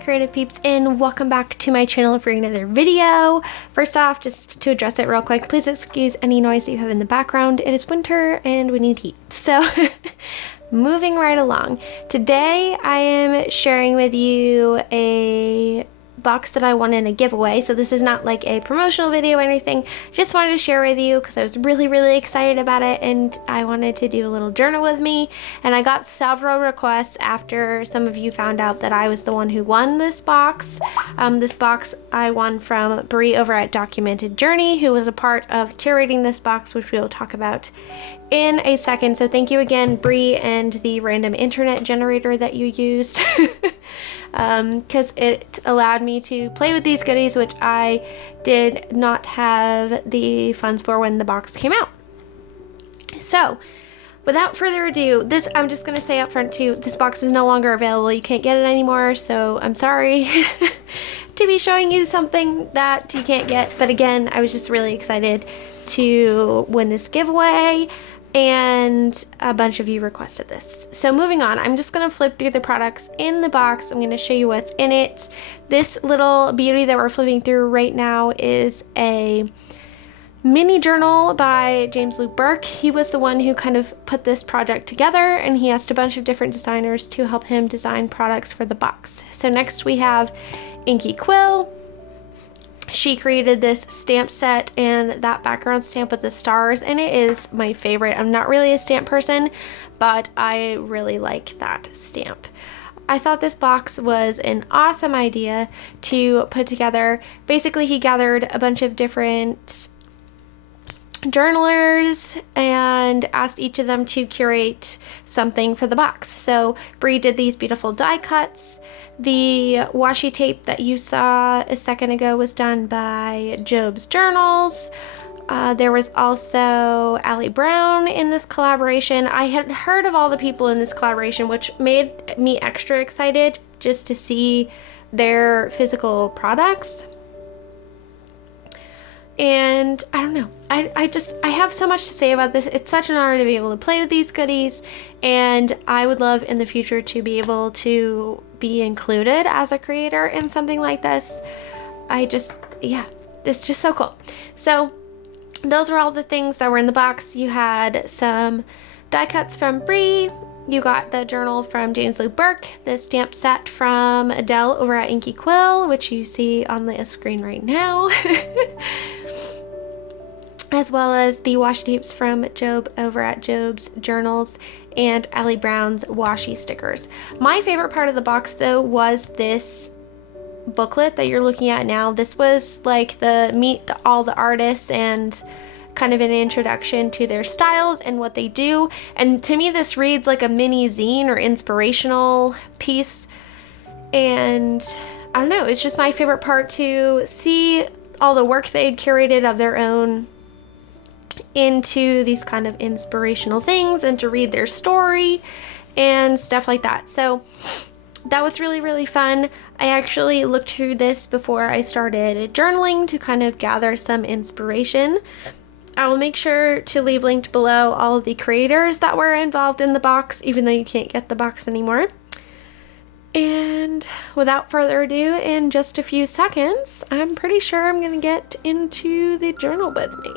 creative peeps, and welcome back to my channel for another video. First off, just to address it real quick, please excuse any noise that you have in the background. It is winter and we need heat. So moving right along. Today I am sharing with you a box that I won in a giveaway. So this is not like a promotional video or anything. Just wanted to share with you because I was really excited about it, and I wanted to do a little journal with me. And I got several requests after some of you found out that I was the one who won this box. This box I won from Brie over at Documented Journey, who was a part of curating this box, which we will talk about in a second. So thank you again, Brie, and the random internet generator that you used. Because it allowed me to play with these goodies, which I did not have the funds for when the box came out. So without further ado, I'm just going to say up front too, this box is no longer available. You can't get it anymore, so I'm sorry to be showing you something that you can't get. But again, I was just really excited to win this giveaway, and a bunch of you requested this. So moving on, I'm just going to flip through the products in the box. I'm going to show you what's in it. This little beauty that we're flipping through right now is a mini journal by James Burke. He was the one who kind of put this project together, and he asked a bunch of different designers to help him design products for the box. So next we have Inky Quill. She created this stamp set and that background stamp with the stars, and it is my favorite. I'm not really a stamp person, but I really like that stamp. I thought this box was an awesome idea to put together. Basically, he gathered a bunch of different journalers and asked each of them to curate something for the box. So Brie did these beautiful die cuts. The washi tape that you saw a second ago was done by Job's Journals. There was also Allie Brown in this collaboration. I had heard of all the people in this collaboration, which made me extra excited just to see their physical products. And I don't know, I have so much to say about this. It's such an honor to be able to play with these goodies, and I would love in the future to be able to be included as a creator in something like this. Yeah, it's just so cool. So those were all the things that were in the box. You had some die cuts from Brie. You got the journal from James Burke, the stamp set from Adele over at Inky Quill, which you see on the screen right now. As well as the washi tapes from Job over at Job's Journals and Allie Brown's washi stickers. My favorite part of the box though was this booklet that you're looking at now. This was like all the artists and kind of an introduction to their styles and what they do. And to me, this reads like a mini zine or inspirational piece. And I don't know, it's just my favorite part to see all the work they'd curated of their own into these kind of inspirational things, and to read their story and stuff like that. So that was really fun. I actually looked through this before I started journaling to kind of gather some inspiration. I will make sure to leave linked below all of the creators that were involved in the box, even though you can't get the box anymore. And without further ado, in just a few seconds, I'm pretty sure I'm going to get into the journal with me.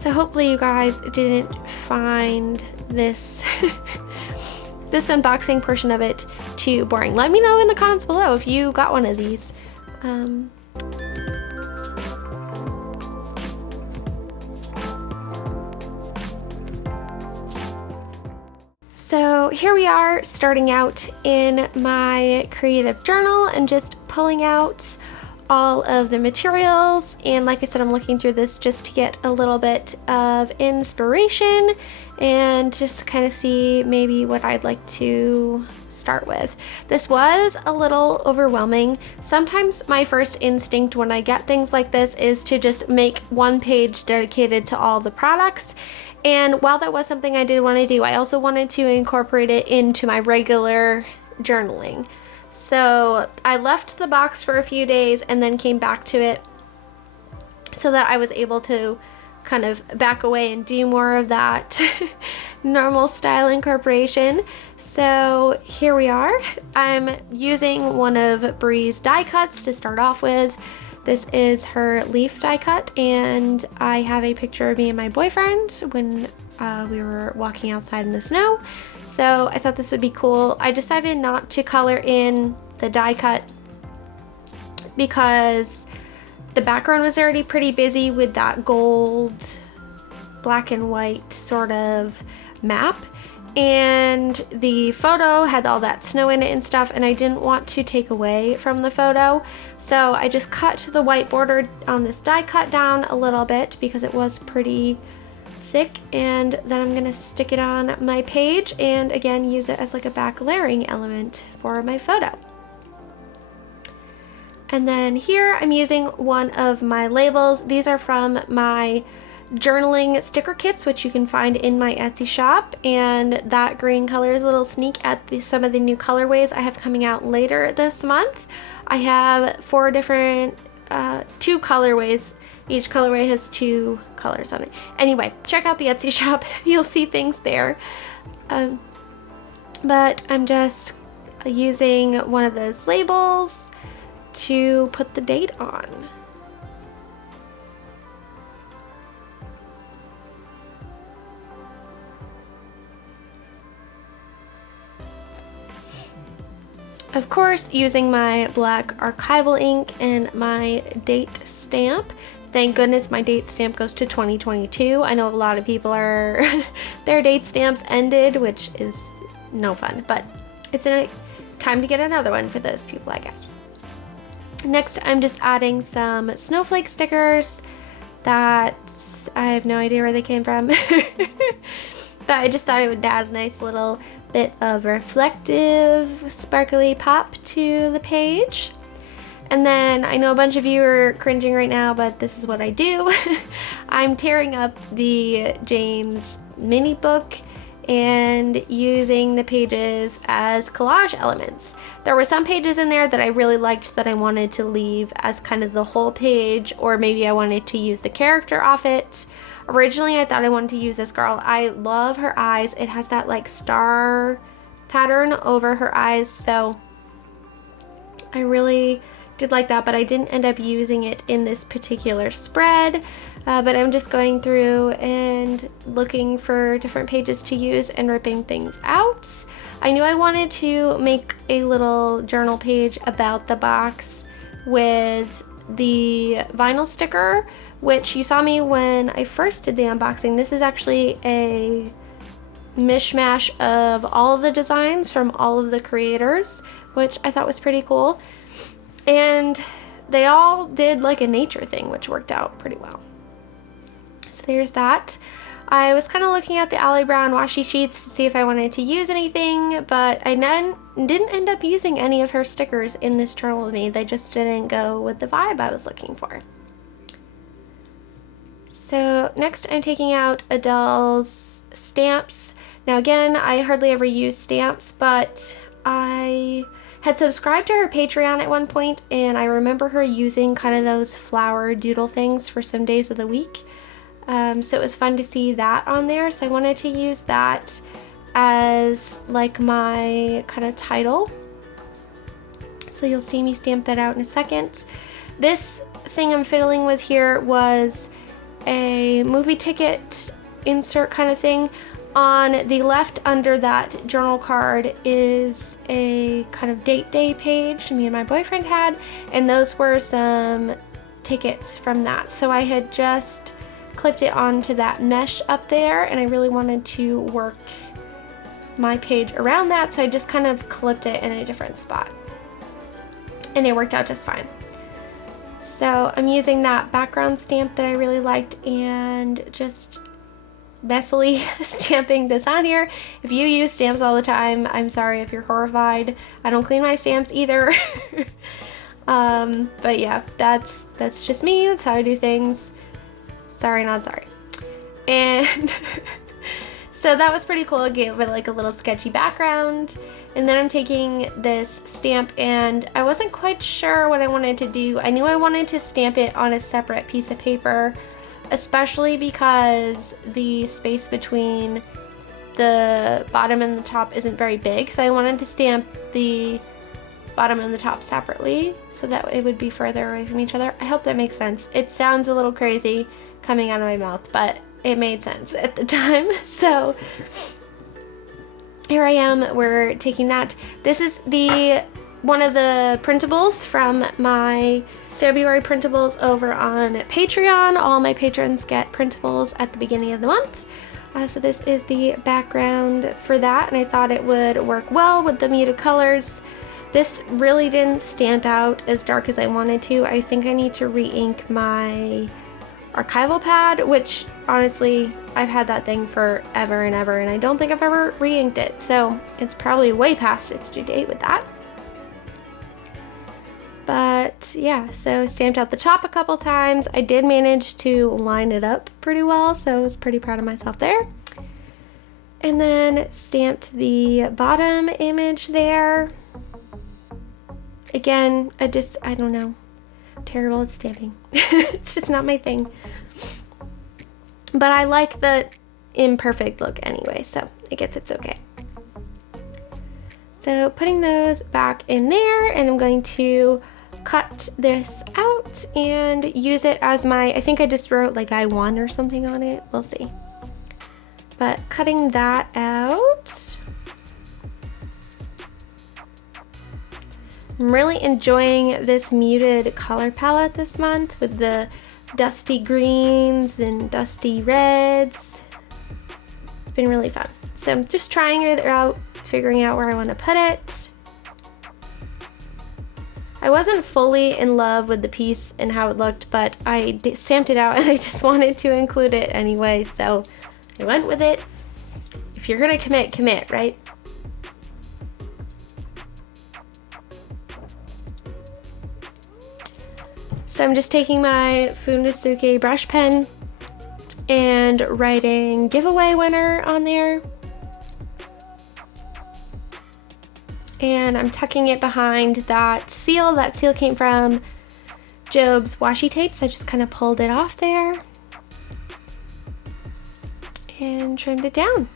So hopefully you guys didn't find this this unboxing portion of it too boring. Let me know in the comments below if you got one of these. So here we are, starting out in my creative journal and just pulling out all of the materials. And like I said, I'm looking through this just to get a little bit of inspiration and just kind of see maybe what I'd like to start with. This was a little overwhelming. Sometimes my first instinct when I get things like this is to just make one page dedicated to all the products, And while that was something I did want to do, I also wanted to incorporate it into my regular journaling. So I left the box for a few days and then came back to it so that I was able to kind of back away and do more of that normal style incorporation. So here we are. I'm using one of Brie's die cuts to start off with. This is her leaf die cut, and I have a picture of me and my boyfriend when we were walking outside in the snow. So I thought this would be cool. I decided not to color in the die cut because the background was already pretty busy with that gold, black and white sort of map. And the photo had all that snow in it and stuff, and I didn't want to take away from the photo. So I just cut the white border on this die cut down a little bit because it was pretty thick, and then I'm gonna stick it on my page and again use it as like a back layering element for my photo. And then here I'm using one of my labels. These are from my journaling sticker kits, which you can find in my Etsy shop, and that green color is a little sneak at some of the new colorways I have coming out later this month. I have 4 different 2 colorways. Each colorway has 2 colors on it. Anyway, check out the Etsy shop. You'll see things there. But I'm just using one of those labels to put the date on. Of course, using my black archival ink and my date stamp. Thank goodness my date stamp goes to 2022. I know a lot of people are their date stamps ended, which is no fun, but it's a time to get another one for those people, I guess. Next, I'm just adding some snowflake stickers that I have no idea where they came from. But I just thought it would add a nice little bit of reflective, sparkly pop to the page. And then I know a bunch of you are cringing right now, but this is what I do. I'm tearing up the James mini book and using the pages as collage elements. There were some pages in there that I really liked that I wanted to leave as kind of the whole page, or maybe I wanted to use the character off it. Originally, I thought I wanted to use this girl. I love her eyes. It has that like star pattern over her eyes, so I really did like that, but I didn't end up using it in this particular spread. But I'm just going through and looking for different pages to use and ripping things out. I knew I wanted to make a little journal page about the box with the vinyl sticker, which you saw me when I first did the unboxing. This is actually a mishmash of all of the designs from all of the creators, which I thought was pretty cool. And they all did like a nature thing, which worked out pretty well. So there's that. I was kind of looking at the Ally Brown washi sheets to see if I wanted to use anything, but I didn't end up using any of her stickers in this journal with me. They just didn't go with the vibe I was looking for. So next I'm taking out Adele's stamps. Now again, I hardly ever use stamps, but I had subscribed to her Patreon at one point, and I remember her using kind of those flower doodle things for some days of the week. So it was fun to see that on there, so I wanted to use that as like my kind of title. So you'll see me stamp that out in a second. This thing I'm fiddling with here was a movie ticket insert kind of thing. On the left under that journal card is a kind of date day page me and my boyfriend had, and those were some tickets from that. So I had just clipped it onto that mesh up there, and I really wanted to work my page around that, so I just kind of clipped it in a different spot, and it worked out just fine. So I'm using that background stamp that I really liked and just messily stamping this on here. If you use stamps all the time, I'm sorry if you're horrified. I don't clean my stamps either. But yeah, that's just me. That's how I do things. Sorry, not sorry. And so that was pretty cool. It gave it like a little sketchy background. And then I'm taking this stamp, and I wasn't quite sure what I wanted to do. I knew I wanted to stamp it on a separate piece of paper, especially because the space between the bottom and the top isn't very big. So I wanted to stamp the bottom and the top separately so that it would be further away from each other. I hope that makes sense. It sounds a little crazy coming out of my mouth, but it made sense at the time. So here I am, we're taking that. This is one of the printables from my February printables over on Patreon. All my patrons get printables at the beginning of the month. So this is the background for that, and I thought it would work well with the muted colors. This really didn't stamp out as dark as I wanted to. I think I need to re-ink my archival pad, which honestly, I've had that thing forever and ever, and I don't think I've ever re-inked it, so it's probably way past its due date with that. But yeah, so stamped out the top a couple times. I did manage to line it up pretty well, so I was pretty proud of myself there. And then stamped the bottom image there. Again, I don't know. I'm terrible at stamping. It's just not my thing. But I like the imperfect look anyway, so I guess it's okay. So putting those back in there, and I'm going to cut this out and use it as I think I just wrote like I won or something on it. We'll see. But cutting that out. I'm really enjoying this muted color palette this month with the dusty greens and dusty reds. It's been really fun. So I'm just trying it out, figuring out where I want to put it. I wasn't fully in love with the piece and how it looked, but I stamped it out and I just wanted to include it anyway, so I went with it. If you're gonna commit, right? So I'm just taking my Funisuke brush pen and writing giveaway winner on there. And I'm tucking it behind that seal. That seal came from Job's washi tapes. I just kind of pulled it off there and trimmed it down.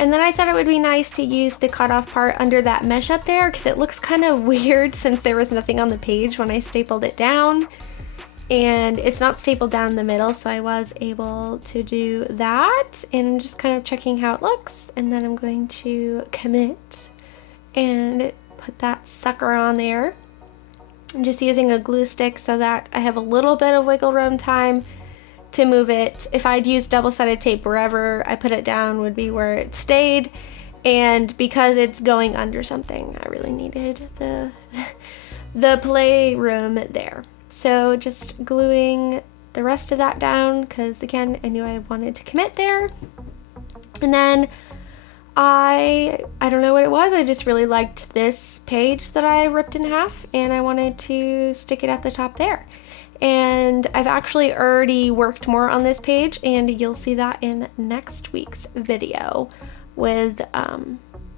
And then I thought it would be nice to use the cutoff part under that mesh up there because it looks kind of weird since there was nothing on the page when I stapled it down. And it's not stapled down the middle, so I was able to do that. And I'm just kind of checking how it looks. And then I'm going to commit and put that sucker on there. I'm just using a glue stick so that I have a little bit of wiggle room time to move it. If I'd used double-sided tape, wherever I put it down would be where it stayed, and because it's going under something, I really needed the playroom there. So just gluing the rest of that down because again, I knew I wanted to commit there. And then I don't know what it was, I just really liked this page that I ripped in half and I wanted to stick it at the top there. And I've actually already worked more on this page and you'll see that in next week's video with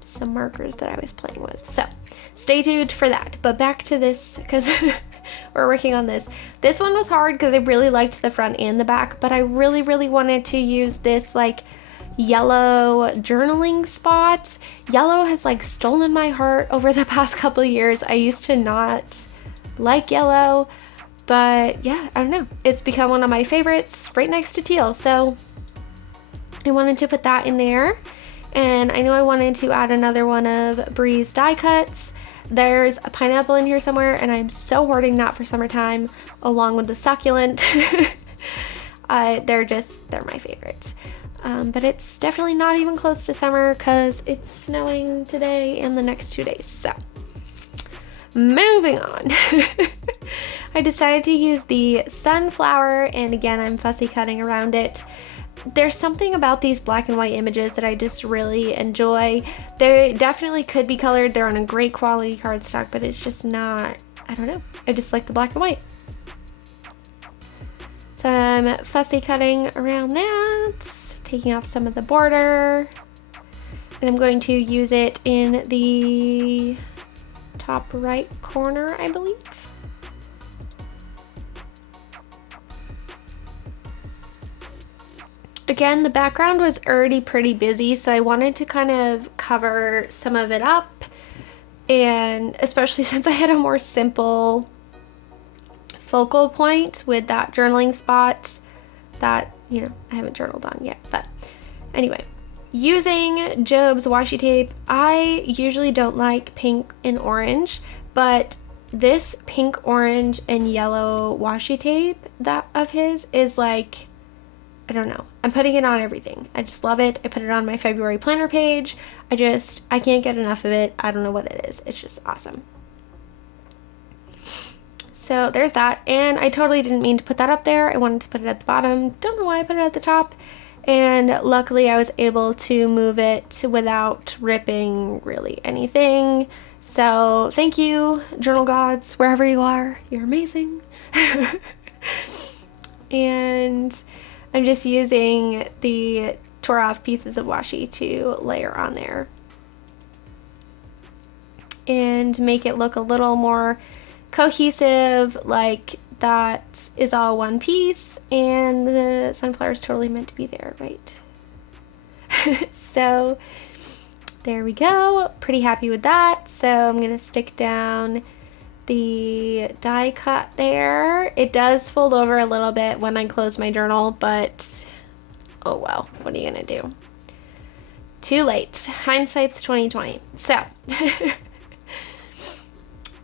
some markers that I was playing with. So stay tuned for that. But back to this because we're working on this. This one was hard because I really liked the front and the back, but I really wanted to use this like yellow journaling spot. Yellow has like stolen my heart over the past couple of years. I used to not like yellow, but yeah, I don't know. It's become one of my favorites right next to teal. So I wanted to put that in there. And I knew I wanted to add another one of Brie's die cuts. There's a pineapple in here somewhere and I'm so hoarding that for summertime along with the succulent. They're my favorites. But it's definitely not even close to summer because it's snowing today and the next 2 days. So moving on. I decided to use the sunflower, and again, I'm fussy cutting around it. There's something about these black and white images that I just really enjoy. They definitely could be colored. They're on a great quality cardstock, but it's just not, I don't know. I just like the black and white. some fussy cutting around that, taking off some of the border, and I'm going to use it in the top right corner, I believe. Again, the background was already pretty busy, so I wanted to kind of cover some of it up, and especially since I had a more simple focal point with that journaling spot that, you know, I haven't journaled on yet. But anyway, using Job's washi tape, I usually don't like pink and orange, but this pink, orange, and yellow washi tape that of his is like, I don't know. I'm putting it on everything. I just love it. I put it on my February planner page. I can't get enough of it. I don't know what it is. It's just awesome. So there's that. And I totally didn't mean to put that up there. I wanted to put it at the bottom. Don't know why I put it at the top. And luckily I was able to move it without ripping really anything. So thank you, journal gods, wherever you are. You're amazing. And I'm just using the tore off pieces of washi to layer on there and make it look a little more cohesive, like that is all one piece and the sunflower is totally meant to be there, right? So there we go. Pretty happy with that. So I'm gonna stick down the die cut there. It does fold over a little bit when I close my journal, but oh well, what are you gonna do? Too late. Hindsight's 2020. So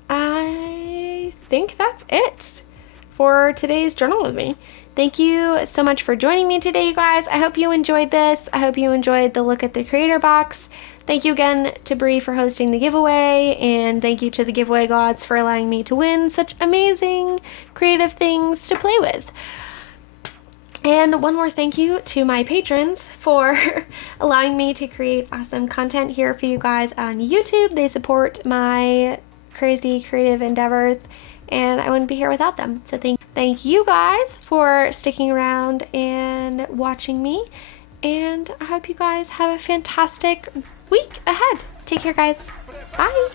I think that's it for today's journal with me. Thank you so much for joining me today, you guys. I hope you enjoyed this. I hope you enjoyed the look at the creator box. Thank you again to Brie for hosting the giveaway, and thank you to the giveaway gods for allowing me to win such amazing creative things to play with. And one more thank you to my patrons for allowing me to create awesome content here for you guys on YouTube. They support my crazy creative endeavors, and I wouldn't be here without them. So thank you guys for sticking around and watching me, and I hope you guys have a fantastic week ahead. Take care, guys. Bye.